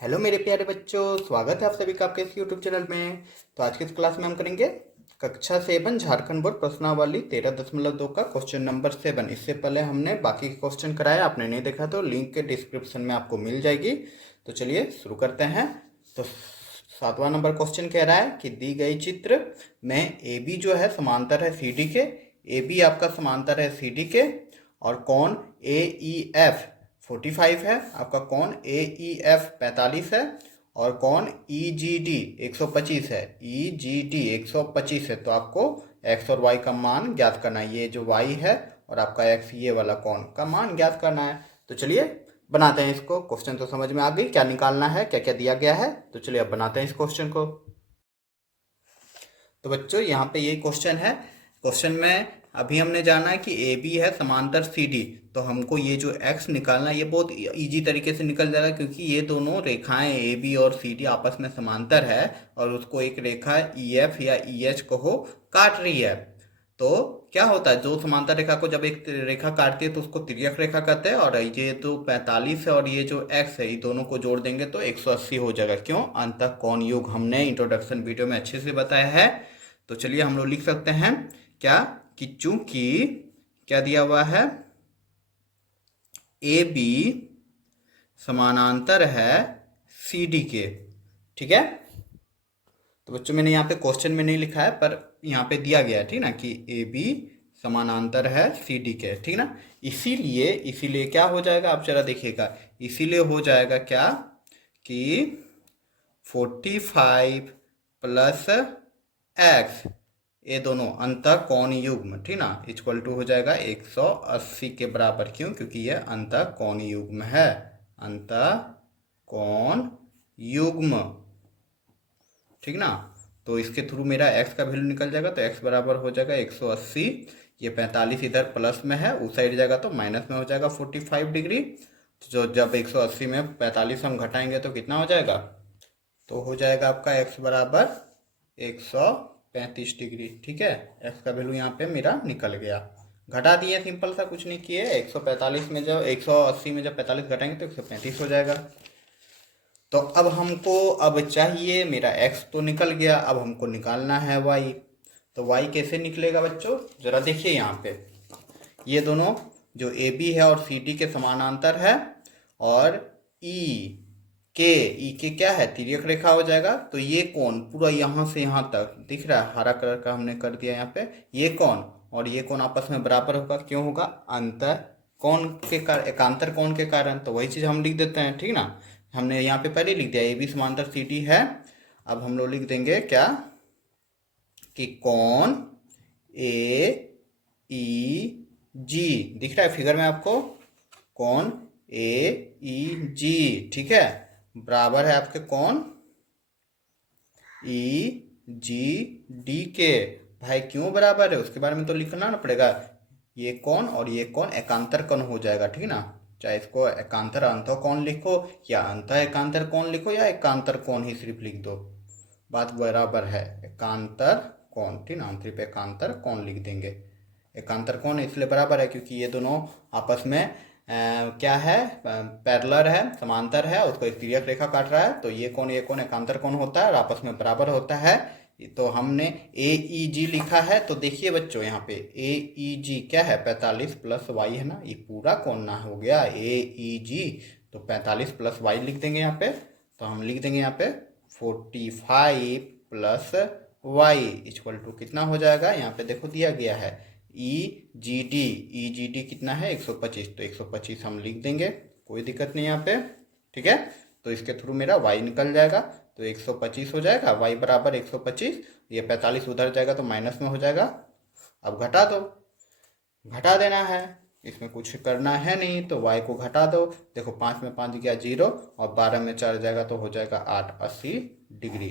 Hello मेरे प्यारे बच्चों, स्वागत है आप सभी का आपके इस यूट्यूब चैनल में। तो आज की इस क्लास में हम करेंगे कक्षा 7 झारखंड बोर्ड प्रश्नावली 13.2 का क्वेश्चन नंबर 7। इससे पहले हमने बाकी के क्वेश्चन कराया, आपने नहीं देखा तो लिंक के डिस्क्रिप्शन में आपको मिल जाएगी। तो चलिए शुरू करते हैं। तो 7वां नंबर क्वेश्चन कह रहा है कि दी गई चित्र में ए बी जो है समांतर है सी डी के। ए बी आपका समांतर है सी डी के और कोण ए ई एफ 45 है, आपका कोण ए ई एफ 45 है और कोण ई जी डी 125 है। ई जी डी 125 है, तो आपको एक्स और वाई का मान ज्ञात करना है। ये जो वाई है और आपका एक्स, ये वाला कोण का मान ज्ञात करना है। तो चलिए बनाते हैं इसको। क्वेश्चन तो समझ में आ गई, क्या निकालना है, क्या क्या दिया गया है। तो चलिए अब बनाते हैं इस क्वेश्चन को। तो बच्चों यहाँ पे ये क्वेश्चन है। क्वेश्चन में अभी हमने जाना है कि ए बी है समांतर सी डी। तो हमको ये जो एक्स निकालना है ये बहुत इजी तरीके से निकल जाएगा, क्योंकि ये दोनों रेखाएं ए बी और सी डी आपस में समांतर है और उसको एक रेखा ई एफ या ई एच कहो काट रही है। तो क्या होता है, जो समांतर रेखा को जब एक रेखा काटती है तो उसको तिर्यक रेखा कहते हैं। और ये जो 45 है और ये जो x है, ये दोनों को जोड़ देंगे तो 180 हो जाएगा। क्यों? अंतःकोण योग हमने इंट्रोडक्शन वीडियो में अच्छे से बताया है। तो चलिए हम लोग लिख सकते हैं क्या कि चूंकि क्या दिया हुआ है, ए बी समानांतर है सी डी के। ठीक है, तो बच्चों मैंने यहाँ पे क्वेश्चन में नहीं लिखा है पर यहाँ पे दिया गया है, ठीक ना, कि ए बी समानांतर है सी डी के। ठीक ना, इसीलिए इसीलिए क्या हो जाएगा, आप जरा देखिएगा। इसीलिए हो जाएगा क्या कि 45 प्लस एक्स, ये दोनों अंतःकोण युग्म, ठीक ना, इक्वल टू हो जाएगा 180 के बराबर। क्यों? क्योंकि यह अंतःकोण युग्म है। अंतःकोण युग्म, ठीक ना। तो इसके थ्रू मेरा x का वैल्यू निकल जाएगा। तो x बराबर हो जाएगा 180। ये 45 इधर प्लस में है, उस साइड जाएगा तो माइनस में हो जाएगा 45 डिग्री। तो जो जब 180 में 45 हम घटाएंगे तो कितना हो जाएगा, तो हो जाएगा आपका x बराबर 135 डिग्री। ठीक है, x का वैल्यू यहाँ पे मेरा निकल गया। घटा दिए, सिंपल सा, कुछ नहीं किए। 145 में जब 180 में जब 45 घटाएंगे तो 135 हो जाएगा। तो अब हमको अब चाहिए, मेरा x तो निकल गया, अब हमको निकालना है y। तो y कैसे निकलेगा बच्चों, जरा देखिए। यहाँ पे ये दोनों जो ए बी है और सी डी के समानांतर है और ई के क्या है, तिर्यक रेखा हो जाएगा। तो ये कोण पूरा यहाँ से यहाँ तक दिख रहा है, हरा कलर का हमने कर दिया यहाँ पे। ये कोण और ये कोण आपस में बराबर होगा। क्यों होगा? अंतर कोण के कारण, एकांतर कोण के कारण। तो वही चीज हम लिख देते हैं, ठीक ना। हमने यहाँ पे पहले लिख दिया ए बी समांतर सी डी है। अब हम लोग लिख देंगे क्या कि कोण ए ई जी, दिख रहा है फिगर में आपको, कोण ए ई जी, ठीक है, बराबर है आपके कोण ई जी डी के। भाई क्यों बराबर है, उसके बारे में तो लिखना ना पड़ेगा। ये कोण और ये कोण एकांतर कोण हो जाएगा, ठीक ना। चाहे इसको एकांतर अंतः कोण लिखो या अंतः एकांतर कोण लिखो या एकांतर कोण ही सिर्फ लिख दो, बात बराबर है। एकांतर कोण, ठीक ना, हम सिर्फ एकांतर कोण लिख देंगे। एकांतर कोण इसलिए बराबर है क्योंकि ये दोनों आपस में क्या है, पैरेलल है, समांतर है, उसको एक तिर्यक रेखा काट रहा है। तो ये कोण एकांतर कोण होता है और आपस में बराबर होता है। तो हमने ए ई जी लिखा है। तो देखिए बच्चों, यहाँ पे ए ई जी क्या है, 45 प्लस वाई है ना, ये पूरा कोण ना हो गया ए ई जी। तो 45 प्लस वाई लिख देंगे यहाँ पे। तो हम लिख देंगे यहाँ पे 45 प्लस वाई इक्वल टू कितना हो जाएगा, यहाँ पे देखो दिया गया है ई जी डी कितना है 125। तो 125 हम लिख देंगे, कोई दिक्कत नहीं यहाँ पे। ठीक है, तो इसके थ्रू मेरा y निकल जाएगा। तो 125 हो जाएगा, y बराबर 125। ये 45 उधर जाएगा तो माइनस में हो जाएगा। अब घटा दो, घटा देना है, इसमें कुछ करना है नहीं। तो y को घटा दो, देखो 5 में 5 गया 0 और 12 में 4 जाएगा तो हो जाएगा 880 डिग्री।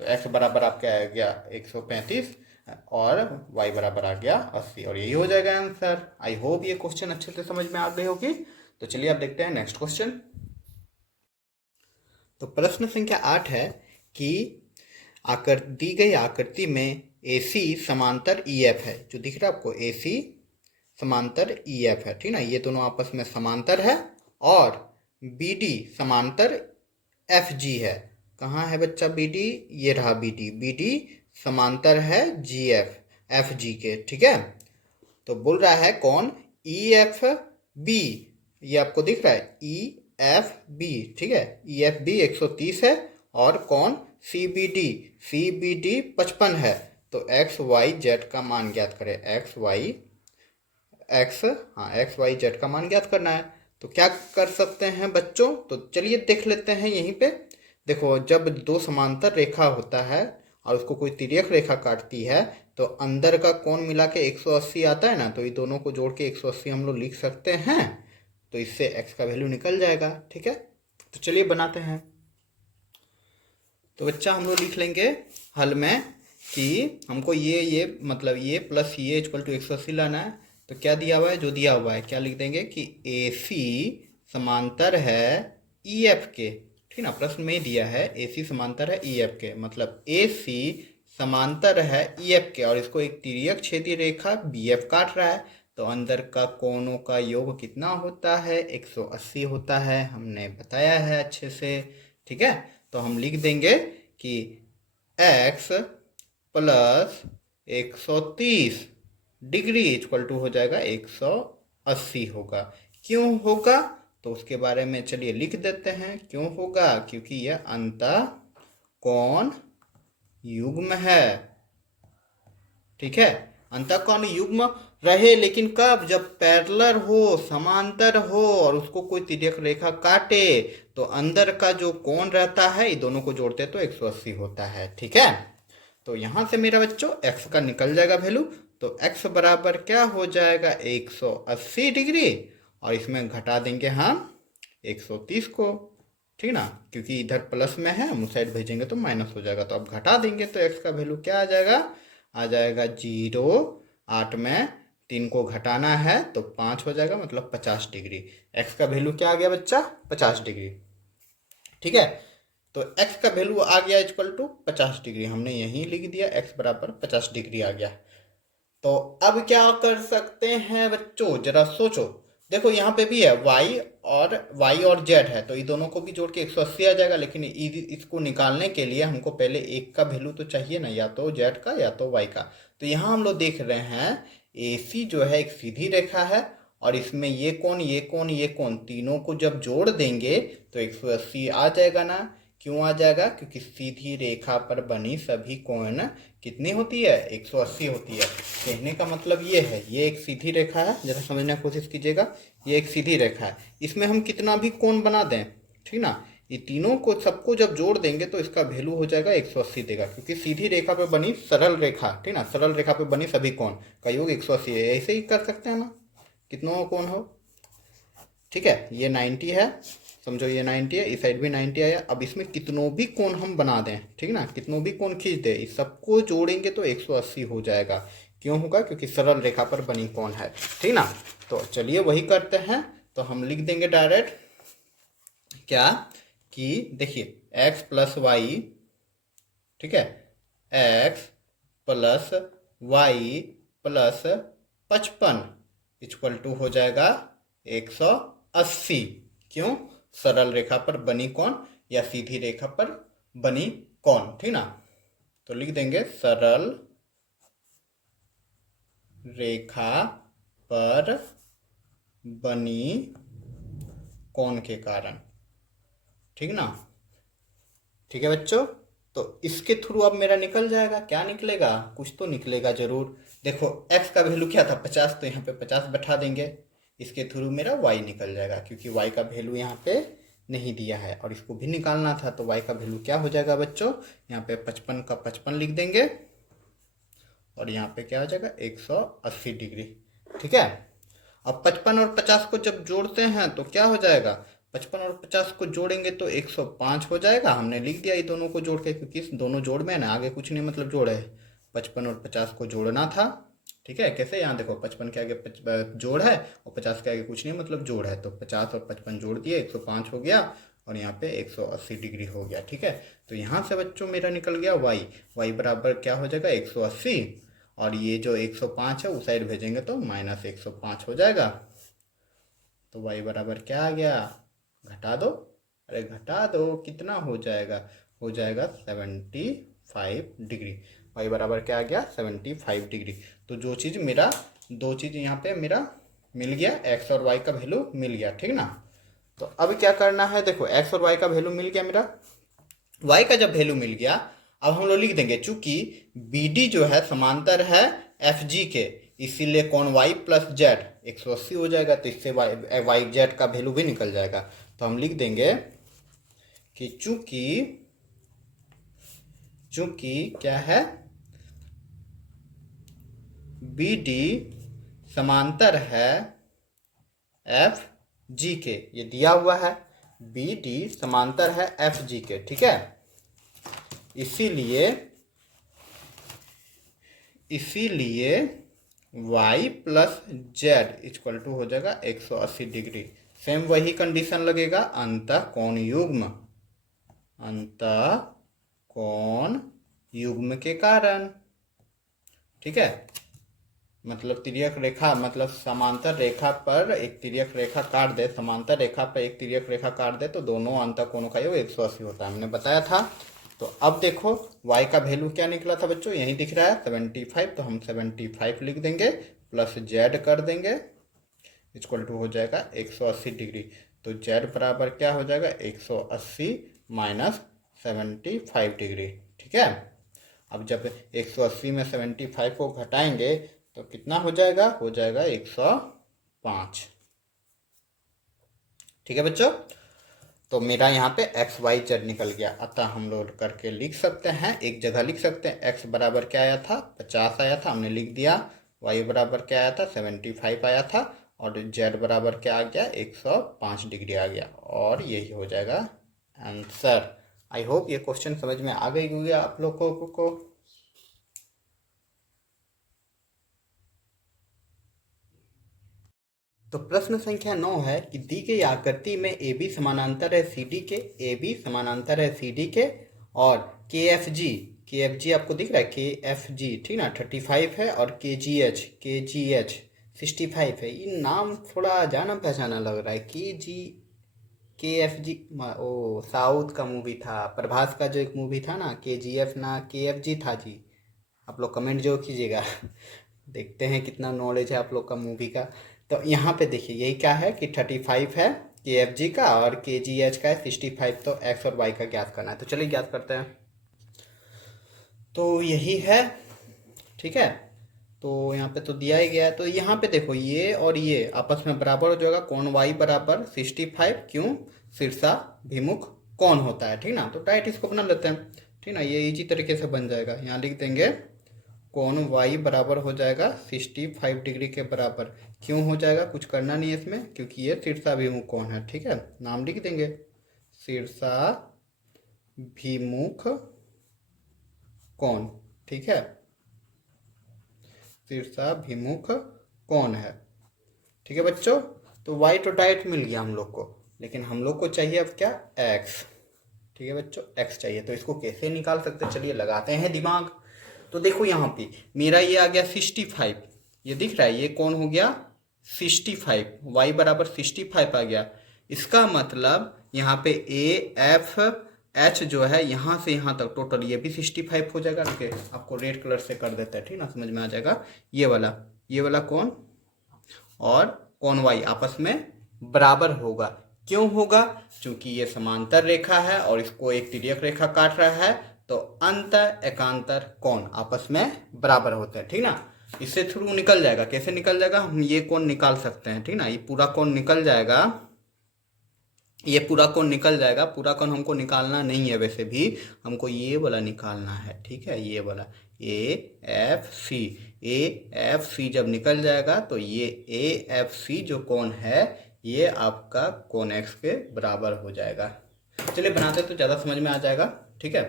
तो x बराबर आपका आ गया 135 और y बराबर आ गया 80 और यही हो जाएगा आंसर। आई होप ये क्वेश्चन अच्छे से समझ में आ गई होगी। तो चलिए अब देखते हैं नेक्स्ट क्वेश्चन। तो प्रश्न संख्या 8 है कि दी गई आकृति में AC समांतर EF है। जो दिख रहा है आपको AC समांतर EF है, ठीक ना, ये दोनों आपस में समांतर है। और BD समांतर एफ जी है। कहाँ है बच्चा बी डी? ये रहा बी डी। बी डी समांतर है जी एफ, एफ जी के, ठीक है। तो बोल रहा है कौन ई एफ बी, ये आपको दिख रहा है ई एफ बी, ठीक है। ई एफ बी 130 है और कौन सी B D, C B D 55 है। तो एक्स वाई जेड का मान ज्ञात करें। एक्स वाई एक्स, हाँ एक्स वाई जेड का मान ज्ञात करना है। तो क्या कर सकते हैं बच्चों? तो चलिए देख लेते हैं यहीं पे। देखो जब दो समांतर रेखा होता है और उसको कोई तिर्यक रेखा काटती है तो अंदर का कोण मिला के 180 आता है ना, तो ये दोनों को जोड़ के 180 हम लोग लिख सकते हैं। तो इससे x का वैल्यू निकल जाएगा, ठीक है। तो चलिए बनाते हैं। तो बच्चा हम लोग लिख लेंगे हल में कि हमको ये मतलब ये प्लस ये इक्वल टू 180 लाना है। तो क्या दिया हुआ है? जो दिया हुआ है क्या लिख देंगे कि ए सी समांतर है ई एफ के, ठीक ना। प्रश्न में ही दिया है ए सी समांतर है ई एफ के, मतलब ए सी समांतर है ई एफ के और इसको एक तिर्यक छेदी रेखा बी एफ काट रहा है। तो अंदर का कोणों का योग कितना होता है? 180 होता है, हमने बताया है अच्छे से, ठीक है। तो हम लिख देंगे कि x plus 130 degree equal to हो जाएगा 180 होगा। क्यों होगा? तो उसके बारे में चलिए लिख देते हैं क्यों होगा। क्योंकि यह अंतः कोण युग्म है, ठीक है। अंतःकोण युग्म रहे, लेकिन कब? जब पैरेलल हो, समांतर हो और उसको कोई तिर्यक रेखा काटे तो अंदर का जो कोण रहता है ये दोनों को जोड़ते तो 180 होता है, ठीक है। तो यहां से मेरा बच्चों x का निकल जाएगा वैल्यू। तो x बराबर क्या हो जाएगा? 180 डिग्री और इसमें घटा देंगे हम 130 को, ठीक ना। क्योंकि इधर प्लस में है, हम उस साइड भेजेंगे तो माइनस हो जाएगा। तो अब घटा देंगे तो x का वैल्यू क्या आ जाएगा? आ जाएगा 0। 8 में 3 को घटाना है तो 5 हो जाएगा, मतलब 50 डिग्री। x का वैल्यू क्या आ गया बच्चा? 50 डिग्री, ठीक है। तो x का वैल्यू आ गया इक्वल टू 50 डिग्री, हमने यहीं लिख दिया x बराबर 50 डिग्री आ गया। तो अब क्या कर सकते हैं बच्चों? जरा सोचो। देखो यहाँ पे भी है y और z है, तो ये दोनों को भी जोड़ के 180 आ जाएगा। लेकिन इसको निकालने के लिए हमको पहले एक का वैल्यू तो चाहिए ना, या तो z का या तो y का। तो यहाँ हम लोग देख रहे हैं AC जो है एक सीधी रेखा है और इसमें ये कोण तीनों को जब जोड़ देंगे तो 180 आ जाएगा ना। क्यों आ जाएगा? क्योंकि सीधी रेखा पर बनी सभी कोण कितनी होती है? 180 होती है। कहने का मतलब ये है, ये एक सीधी रेखा है, जरा समझने की कोशिश कीजिएगा। ये एक सीधी रेखा है, इसमें हम कितना भी कोण बना दें, ठीक ना, ये तीनों को सबको जब जोड़ देंगे तो इसका वैल्यू हो जाएगा 180 देगा। क्योंकि सीधी रेखा पे बनी सरल रेखा, ठीक ना, सरल रेखा पे बनी सभी कोण का योग 180 है। ऐसे ही कर सकते हैं ना, कितनों कोण हो, ठीक है। ये 90 है, समझो ये 90 है, इस साइड भी 90 आया। अब इसमें कितनों भी कोण हम बना दें, ठीक ना, कितनों भी कोण खींच दे, इस सबको जोड़ेंगे तो 180 हो जाएगा। क्यों होगा? क्योंकि सरल रेखा पर बनी कोण है, ठीक ना। तो चलिए वही करते हैं। तो हम लिख देंगे डायरेक्ट क्या कि देखिए x प्लस वाई, ठीक है, x प्लस वाई प्लस 55 इक्वल टू हो जाएगा 180। क्यों? सरल रेखा पर बनी कोण या सीधी रेखा पर बनी कोण, ठीक ना। तो लिख देंगे सरल रेखा पर बनी कोण के कारण, ठीक ना। ठीक है बच्चों, तो इसके थ्रू अब मेरा निकल जाएगा। क्या निकलेगा? कुछ तो निकलेगा जरूर। देखो x का वैल्यू क्या था? 50, तो यहाँ पे 50 बैठा देंगे। इसके थ्रू मेरा y निकल जाएगा, क्योंकि y का वैल्यू यहाँ पे नहीं दिया है और इसको भी निकालना था। तो y का वैल्यू क्या हो जाएगा बच्चों? यहाँ पे 55 का 55 लिख देंगे और यहाँ पे क्या हो जाएगा? 180 डिग्री, ठीक है। अब 55 और 50 को जब जोड़ते हैं तो क्या हो जाएगा? 55 और 50 को जोड़ेंगे तो 105 हो जाएगा। हमने लिख दिया ये दोनों को जोड़ के, क्योंकि दोनों जोड़ में है ना, आगे कुछ नहीं, मतलब जोड़ है। 55 और 50 को जोड़ना था, ठीक है। कैसे? यहाँ देखो 55 के आगे जोड़ है और 50 के आगे कुछ नहीं, मतलब जोड़ है। तो 50 और 55 जोड़ दिए, 105 हो गया और यहाँ पे 180 डिग्री हो गया, ठीक है। तो यहाँ से बच्चों मेरा निकल गया y बराबर क्या हो जाएगा? 180 और ये जो 105 है उस साइड भेजेंगे तो माइनस 105 हो जाएगा। तो y बराबर क्या आ गया? घटा दो अरे घटा दो, कितना हो जाएगा? हो जाएगा 75 डिग्री। वाई बराबर क्या आ गया? 75 डिग्री। तो जो चीज़ मेरा, दो चीज़ यहाँ पे मेरा मिल गया, एक्स और वाई का वैल्यू मिल गया, ठीक ना। तो अब क्या करना है, देखो एक्स और वाई का वैल्यू मिल गया मेरा। वाई का जब वैल्यू मिल गया, अब हम लोग लिख देंगे, चूंकि बी डी जो है समांतर है एफ जी के, इसीलिए कौन वाई प्लस जेड 180 हो जाएगा। तो इससे वाई वाई जेड का वैल्यू भी निकल जाएगा। तो हम लिख देंगे कि चूंकि चूंकि क्या है, बी डी समांतर है एफ जी के, ये दिया हुआ है, बी डी समांतर है एफ जी के, ठीक है। इसीलिए इसीलिए y plus Z equal to हो जाएगा 180 डिग्री। सेम वही कंडीशन लगेगा अंतः कोण युग्म के कारण, ठीक है। मतलब तिर्यक रेखा, मतलब समांतर रेखा पर एक तिर्यक रेखा काट दे, समांतर रेखा पर एक तिर्यक रेखा काट दे तो दोनों अंतः कोणों का योग 180 होता है, हमने बताया था। तो अब देखो y का वैल्यू क्या निकला था बच्चों, यही दिख रहा है 75। तो हम 75 लिख देंगे, प्लस जेड कर देंगे, इक्वल टू हो जाएगा 180 डिग्री। तो जेड बराबर क्या हो जाएगा? 180 माइनस 75 डिग्री, ठीक है। अब जब 180 में 75 को घटाएंगे तो कितना हो जाएगा? हो जाएगा 105, ठीक है बच्चों। तो मेरा यहाँ पे एक्स वाई जेड निकल गया। अतः हम लोग करके लिख सकते हैं, एक जगह लिख सकते हैं, एक्स बराबर क्या आया था? 50 आया था, हमने लिख दिया। वाई बराबर क्या आया था? 75 आया था। और जेड बराबर क्या आ गया? 105 डिग्री आ गया। और यही हो जाएगा आंसर। आई होप ये क्वेश्चन समझ में आ गई होगी आप लोगों को। तो प्रश्न संख्या 9 है कि दी गई आकृति में ए बी समानांतर है सी डी के, ए बी समानांतर है सी डी के, और के एफ जी आपको दिख रहा है, के एफ जी, ठीक ना, 35 है, और के जी एच 65 है। ये नाम थोड़ा जाना पहचाना लग रहा है, के एफ जी। ओ साउथ का मूवी था, प्रभास का जो एक मूवी था ना, के जी एफ ना के एफ जी था जी। आप लोग कमेंट जो कीजिएगा देखते हैं कितना नॉलेज है आप लोग का मूवी का। तो यहाँ पे देखिए यही क्या है कि 35 है के एफ जी का, और के जी एच का है 65। तो एक्स और वाई का ज्ञात करना है, तो चलिए ज्ञात करते हैं। तो यही है, ठीक है। तो यहाँ पे तो दिया ही गया है। तो यहाँ पे देखो ये और ये आपस में बराबर हो जाएगा, कोण वाई बराबर 65। क्यों? शीर्षाभिमुख कोण होता है, ठीक ना। तो डायरेक्ट इसको बना लेते हैं, ठीक ना, ये इजी तरीके से बन जाएगा। यहाँ लिख देंगे कोण y बराबर हो जाएगा 65 डिग्री के बराबर। क्यों हो जाएगा? कुछ करना नहीं है इसमें, क्योंकि ये शीर्षाभिमुख कोण है, ठीक है। नाम लिख देंगे शीर्षाभिमुख कोण, ठीक है, शीर्षाभिमुख कोण है, ठीक है बच्चों। तो y तो डायरेक्ट मिल गया हम लोग को, लेकिन हम लोग को चाहिए अब क्या? x, ठीक है बच्चों, x चाहिए। तो इसको कैसे निकाल सकते हैं? चलिए लगाते हैं दिमाग। तो देखो यहाँ पे मेरा ये आ गया 65, ये दिख रहा है, ये कौन हो गया? 65, y बराबर 65 आ गया। इसका मतलब यहाँ पे ए एफ एच जो है यहाँ से यहाँ तक टोटल ये भी 65 हो जाएगा। रुके आपको रेड कलर से कर देता है, ठीक ना, समझ में आ जाएगा। ये वाला कौन और कौन वाई आपस में बराबर होगा। क्यों होगा? क्योंकि ये समांतर रेखा है और इसको एक तिर्यक रेखा काट रहा है, तो अंत एकांतर कोण आपस में बराबर होते हैं, ठीक ना। इससे थ्रू निकल जाएगा। कैसे निकल जाएगा? हम ये कोण निकाल सकते हैं, ठीक ना, ये पूरा कोण निकल जाएगा, ये पूरा कोण निकल जाएगा। पूरा कोण हमको निकालना नहीं है, वैसे भी हमको ये वाला निकालना है, ठीक है, ये वाला ए एफ सी जब निकल जाएगा तो ये ए एफ सी जो कोण है ये आपका कोण एक्स के बराबर हो जाएगा। चलिए बनाते तो ज़्यादा समझ में आ जाएगा, ठीक है।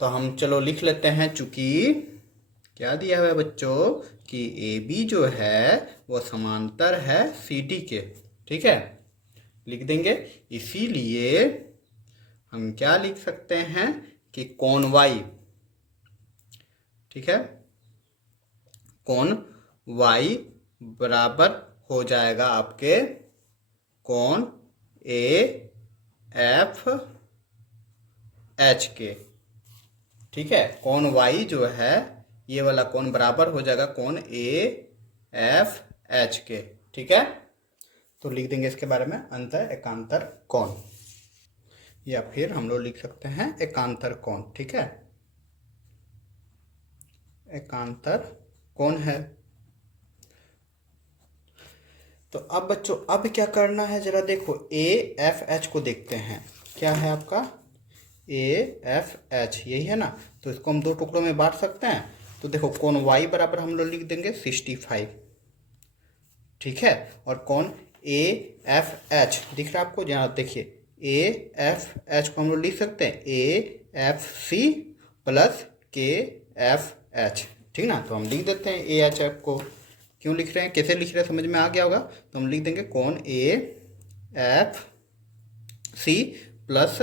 तो हम चलो लिख लेते हैं, चूंकि क्या दिया हुआ है बच्चों कि ए बी जो है वो समांतर है सी डी के, ठीक है, लिख देंगे। इसीलिए हम क्या लिख सकते हैं कि कोण y, ठीक है, कोण y बराबर हो जाएगा आपके कोण ए एफ एच के, ठीक है। कोण वाई जो है ये वाला कोण बराबर हो जाएगा कोण ए एफ एच के, ठीक है। तो लिख देंगे इसके बारे में अंत एकांतर कोण, या फिर हम लोग लिख सकते हैं एकांतर कोण, ठीक है। एकांतर कोण है। तो अब बच्चों अब क्या करना है जरा देखो, ए एफ एच को देखते हैं। क्या है आपका ए एफ एच, यही है ना। तो इसको हम दो टुकड़ों में बांट सकते हैं। तो देखो कोण वाई बराबर हम लोग लिख देंगे 65, ठीक है। और कोण ए एफ एच दिख रहा है आपको, जहाँ देखिए ए एफ एच को हम लोग लिख सकते हैं ए एफ सी प्लस के एफ एच, ठीक ना। तो हम लिख देते हैं ए एच एफ को। क्यों लिख रहे हैं, कैसे लिख रहे हैं, समझ में आ गया होगा। तो हम लिख देंगे कोण ए एफ सी प्लस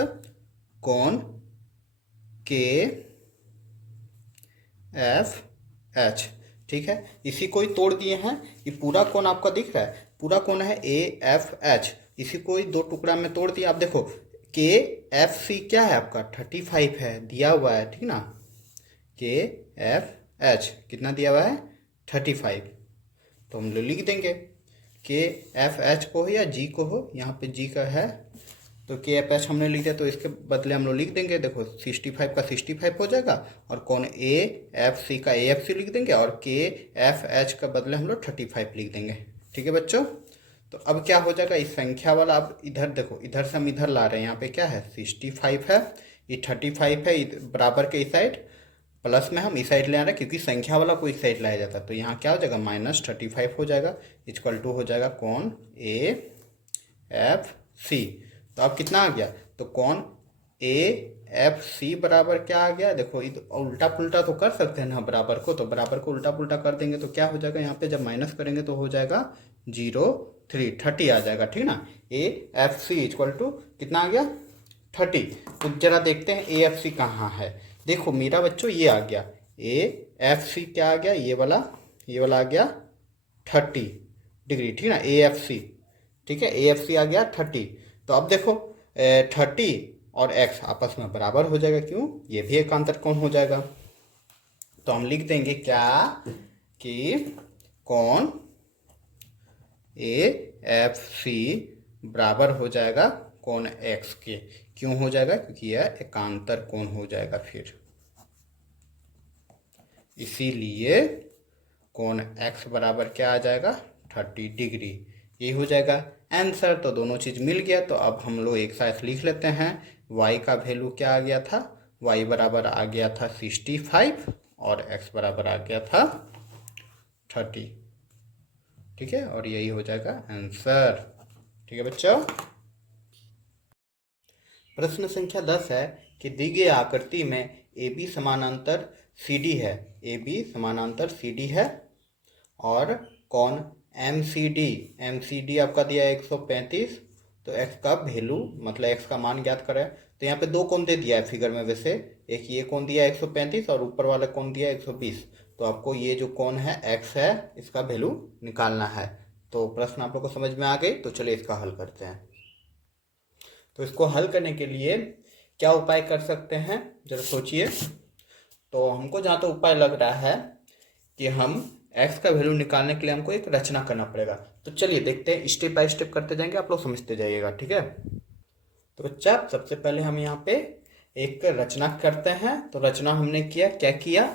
कोण के एफ एच, ठीक है। इसी को ही तोड़ दिए हैं। ये पूरा कोण आपका दिख रहा है, पूरा कोण है ए एफ एच, इसी को ही दो टुकड़ा में तोड़ दिया। आप देखो के एफ सी क्या है आपका 35 है, दिया हुआ है, ठीक ना। के एफ एच कितना दिया हुआ है 35। तो हम लोग लिख देंगे के एफ एच को हो या जी को हो, यहाँ पे जी का है तो के एफ एच हमने लिख दिया। तो इसके बदले हम लोग लिख देंगे देखो 65 का 65 हो जाएगा, और कौन ए एफ सी का ए एफ सी लिख देंगे, और के एफ एच का बदले हम लोग 35 लिख देंगे, ठीक है बच्चों। तो अब क्या हो जाएगा, इस संख्या वाला अब इधर देखो, इधर से हम इधर ला रहे हैं, यहाँ पे क्या है 65 है, ये 35 है बराबर के इस साइड, प्लस में हम इस साइड ले आ रहे हैं क्योंकि संख्या वाला को इस साइड लाया जाता है। तो यहाँ क्या हो जाएगा -35 हो जाएगा, इक्वल टू हो जाएगा कौन ए एफ सी। तो अब कितना आ गया, तो कौन ए एफ सी बराबर क्या आ गया, देखो उल्टा पुल्टा तो कर सकते हैं ना बराबर को, तो बराबर को उल्टा पुल्टा कर देंगे तो क्या हो जाएगा, यहाँ पे जब माइनस करेंगे तो हो जाएगा 0 3 30 आ जाएगा, ठीक ना। A F C equal to कितना आ गया 30। तो जरा देखते हैं ए एफ सी कहाँ है। देखो मेरा बच्चों ये आ गया ए एफ सी, क्या आ गया ये वाला आ गया 30 डिग्री, ठीक ना ए एफ सी, ठीक है। ए एफ सी आ गया 30। तो अब देखो 30 और एक्स आपस में बराबर हो जाएगा, क्यों, ये भी एकांतर कोण हो जाएगा। तो हम लिख देंगे क्या कि कोण ए एफ सी बराबर हो जाएगा कोण एक्स के। क्यों हो जाएगा, क्योंकि यह एकांतर कोण हो जाएगा फिर, इसीलिए कोण एक्स बराबर क्या आ जाएगा 30 डिग्री, ये हो जाएगा आंसर। तो दोनों चीज़ मिल गया। तो अब हम लोग एक साथ लिख लेते हैं, y का वैल्यू क्या आ गया था, y बराबर आ गया था 65 और x बराबर आ गया था 30, ठीक है। और यही हो जाएगा आंसर, ठीक है बच्चों। प्रश्न संख्या 10 है कि दी गई आकृति में ए बी समानांतर सी डी है, ए बी समानांतर सी डी है, और कौन एम सी डी आपका दिया है 135। तो x का वैल्यू मतलब x का मान ज्ञात करें। तो यहाँ पे दो कोण दे दिया है फिगर में, वैसे एक ये कोण दिया है 135 और ऊपर वाला कोण दिया है 120। तो आपको ये जो कोण है x है इसका वैल्यू निकालना है। तो प्रश्न आप लोग को समझ में आ गई। तो चलिए इसका हल करते हैं। तो इसको हल करने के लिए क्या उपाय कर सकते हैं जरा सोचिए। तो हमको जहाँ तो उपाय लग रहा है कि हम x का वैल्यू निकालने के लिए हमको एक रचना करना पड़ेगा। तो चलिए देखते हैं, स्टेप बाय स्टेप करते जाएंगे, आप लोग समझते जाइएगा, ठीक है। तो बच्चा सबसे पहले हम यहाँ पे एक रचना करते हैं। तो रचना हमने क्या किया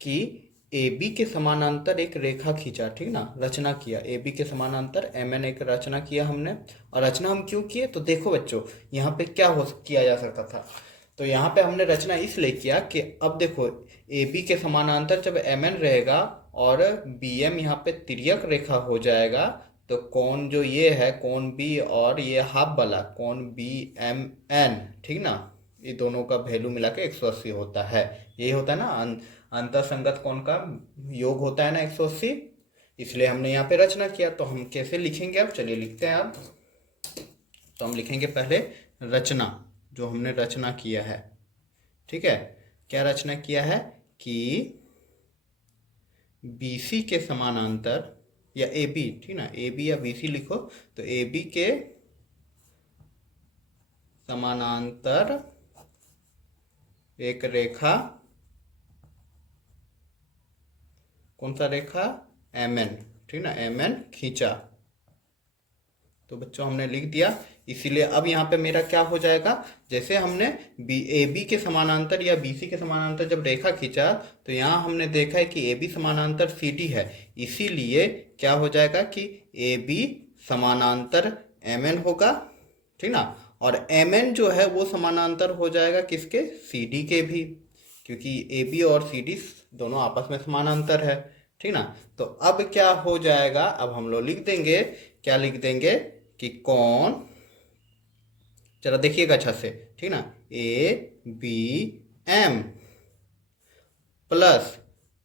कि ए बी के समानांतर एक रेखा खींचा, ठीक ना। रचना किया ए बी के समानांतर एम एन एक रचना किया हमने। और रचना हम क्यों किए, तो देखो बच्चों यहाँ पे क्या किया जा सकता था। तो यहाँ पे हमने रचना इसलिए किया कि अब देखो ए बी के समानांतर जब एम एन रहेगा और बी एम यहाँ पे तिर्यक रेखा हो जाएगा, तो कोण जो ये है कोण बी और ये हाफ वाला कोण बी एम एन, ठीक ना, ये दोनों का वैल्यू मिला के 180 होता है। यही होता है ना अंतरसंगत कोण का योग होता है ना 180। इसलिए हमने यहाँ पे रचना किया। तो हम कैसे लिखेंगे, अब चलिए लिखते हैं। अब तो हम लिखेंगे पहले रचना, जो हमने रचना किया है, ठीक है। क्या रचना किया है कि BC के समानांतर या AB, ठीक ना, AB या BC लिखो। तो AB के समानांतर एक रेखा, कौन सा रेखा, MN, ठीक ना, MN खींचा। तो बच्चों हमने लिख दिया। इसीलिए अब यहाँ पे मेरा क्या हो जाएगा, जैसे हमने AB के समानांतर या BC के समानांतर जब रेखा खींचा तो यहाँ हमने देखा है कि AB समानांतर CD है, इसीलिए क्या हो जाएगा कि AB समानांतर MN होगा, ठीक ना। और MN जो है वो समानांतर हो जाएगा किसके, CD के भी, क्योंकि AB और CD दोनों आपस में समानांतर है, ठीक ना। तो अब क्या हो जाएगा, अब हम लोग लिख देंगे, क्या लिख देंगे कि कौन, जरा देखिएगा अच्छा से, ठीक ना, ABM प्लस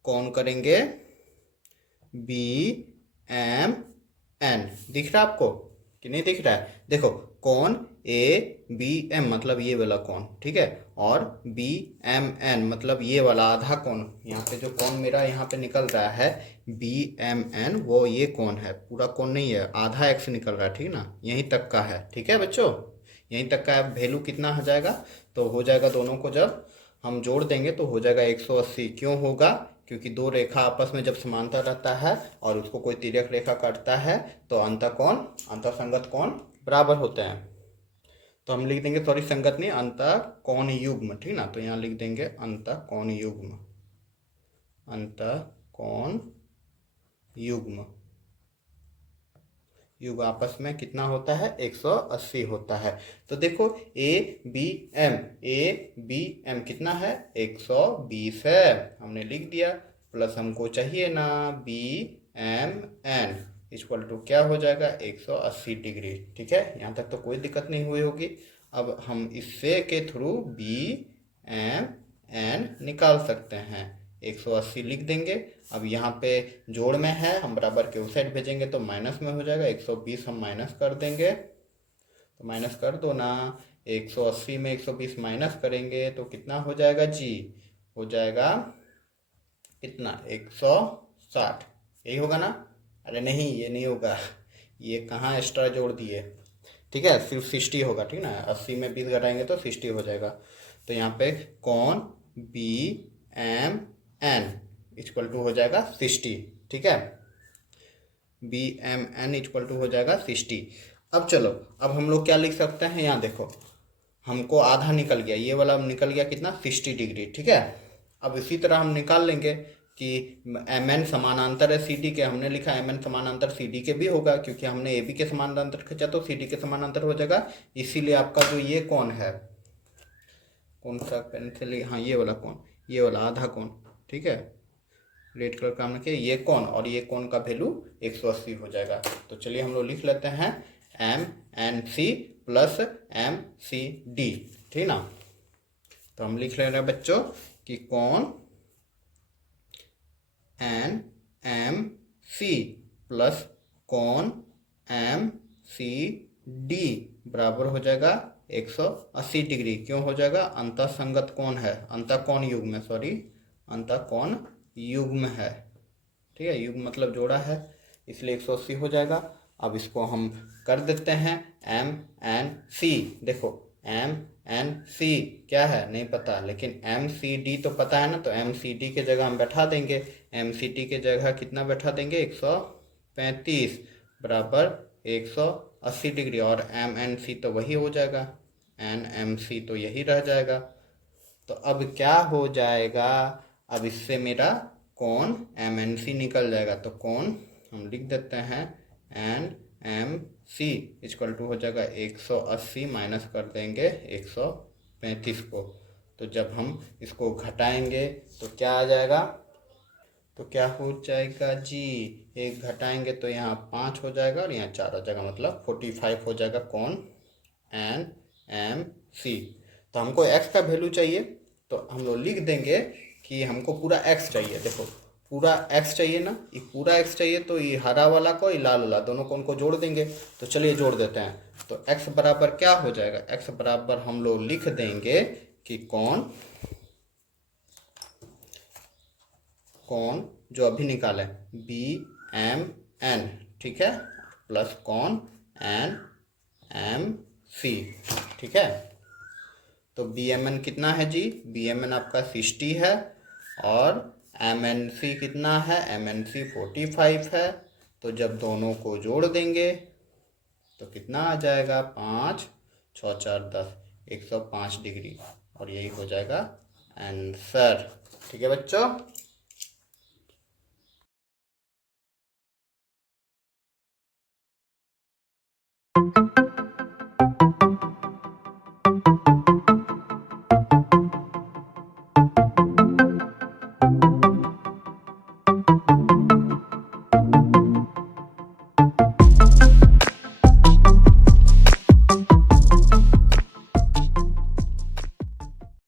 कौन करेंगे, BMN। दिख रहा है आपको कि नहीं दिख रहा है, देखो कौन ABM मतलब ये वाला कौन, ठीक है, और BMN मतलब ये वाला आधा कौन, यहाँ पे जो कौन मेरा यहाँ पे निकल रहा है BMN, वो ये कौन है, पूरा कौन नहीं है, आधा एक्स निकल रहा है, ठीक ना, यहीं तक का है, ठीक है बच्चों, यहीं तक का वैल्यू कितना हो जाएगा, तो हो जाएगा दोनों को जब हम जोड़ देंगे तो हो जाएगा 180। क्यों होगा, क्योंकि दो रेखा आपस में जब समांतर रहता है और उसको कोई तिर्यक रेखा काटता है तो अंतःकोण, अंतःसंगत कोण बराबर होते हैं। तो हम लिख देंगे, सॉरी संगत नहीं, अंतःकोण युग्म, ठीक ना, तो यहाँ लिख देंगे अंतःकोण युग्म, अंतःकोण युग्म, युग आपस में कितना होता है, 180 होता है। तो देखो ए बी एम कितना है, 120 है, हमने लिख दिया। प्लस हमको चाहिए ना BMN इक्वल टू क्या हो जाएगा, 180 डिग्री, ठीक है, यहाँ तक तो कोई दिक्कत नहीं हुई होगी। अब हम इससे के थ्रू BMN निकाल सकते हैं, 180 लिख देंगे। अब यहाँ पे जोड़ में है, हम बराबर के उस साइड भेजेंगे तो माइनस में हो जाएगा, 120 हम माइनस कर देंगे, तो माइनस कर दो ना, 180 में 120 माइनस करेंगे तो कितना हो जाएगा जी, हो जाएगा कितना, 160, यही होगा ना, अरे नहीं ये नहीं होगा, ये कहाँ एक्स्ट्रा जोड़ दिए, ठीक है, सिर्फ 60 होगा, ठीक ना, 80 में 20 घटाएंगे तो 60 हो जाएगा। तो यहाँ पे कौन BMN इक्वल टू हो जाएगा 60, ठीक है, BMN इक्वल टू हो जाएगा 60। अब चलो, अब हम लोग क्या लिख सकते हैं, यहाँ देखो हमको आधा निकल गया, ये वाला निकल गया कितना, 60 डिग्री, ठीक है। अब इसी तरह हम निकाल लेंगे कि MN समानांतर है CD के, हमने लिखा MN समानांतर CD के भी होगा, क्योंकि हमने AB के समानांतर खींचा तो CD के समानांतर हो जाएगा। इसीलिए आपका जो ये कौन है, कौन सा पेंसिल, हाँ ये वाला कौन, ये वाला आधा कौन, ठीक है, रेड कलर का हमने किया, ये कौन और ये कौन का वैल्यू 180 हो जाएगा। तो चलिए हम लोग लिख लेते हैं MNC प्लस MCD, ठीक ना। तो हम लिख ले रहे हैं बच्चों कि कौन NMC प्लस कौन MCD बराबर हो जाएगा 180 डिग्री। क्यों हो जाएगा, अंतःसंगत कोण है, अंतःकोण युग्म, सॉरी अंतःकोण युग्म है, ठीक है, युग्म मतलब जोड़ा है, इसलिए 180 हो जाएगा। अब इसको हम कर देते हैं MNC, देखो MNC क्या है नहीं पता, लेकिन MCD तो पता है ना, तो MCD के जगह हम बैठा देंगे, MCD के जगह कितना बैठा देंगे, 135 बराबर 180 डिग्री, और MNC तो वही हो जाएगा, NMC तो यही रह जाएगा। तो अब क्या हो जाएगा, अब इससे मेरा कौन MNC निकल जाएगा, तो कौन हम लिख देते हैं NMC इक्वल टू हो जाएगा 180 माइनस कर देंगे 135 को। तो जब हम इसको घटाएंगे तो क्या आ जाएगा, तो क्या हो जाएगा जी, एक घटाएंगे तो यहाँ 5 हो जाएगा और यहाँ 4 हो जाएगा, मतलब 45 हो जाएगा कौन NMC। तो हमको x का वैल्यू चाहिए, तो हम लोग लिख देंगे कि हमको पूरा x चाहिए, देखो पूरा x चाहिए ना, ये पूरा x चाहिए, तो ये हरा वाला को ये लाल वाला दोनों को उनको जोड़ देंगे। तो चलिए जोड़ देते हैं, तो x बराबर क्या हो जाएगा, x बराबर हम लोग लिख देंगे कि कौन जो अभी निकाले BMN, ठीक है, प्लस कौन NMC, ठीक है। तो बी एम एन कितना है जी, बी एम एन आपका 60 है और एम एन सी कितना है, एम एन सी 45 है। तो जब दोनों को जोड़ देंगे तो कितना आ जाएगा, 5 6 4 10, 105 डिग्री, और यही हो जाएगा आंसर। ठीक है बच्चों।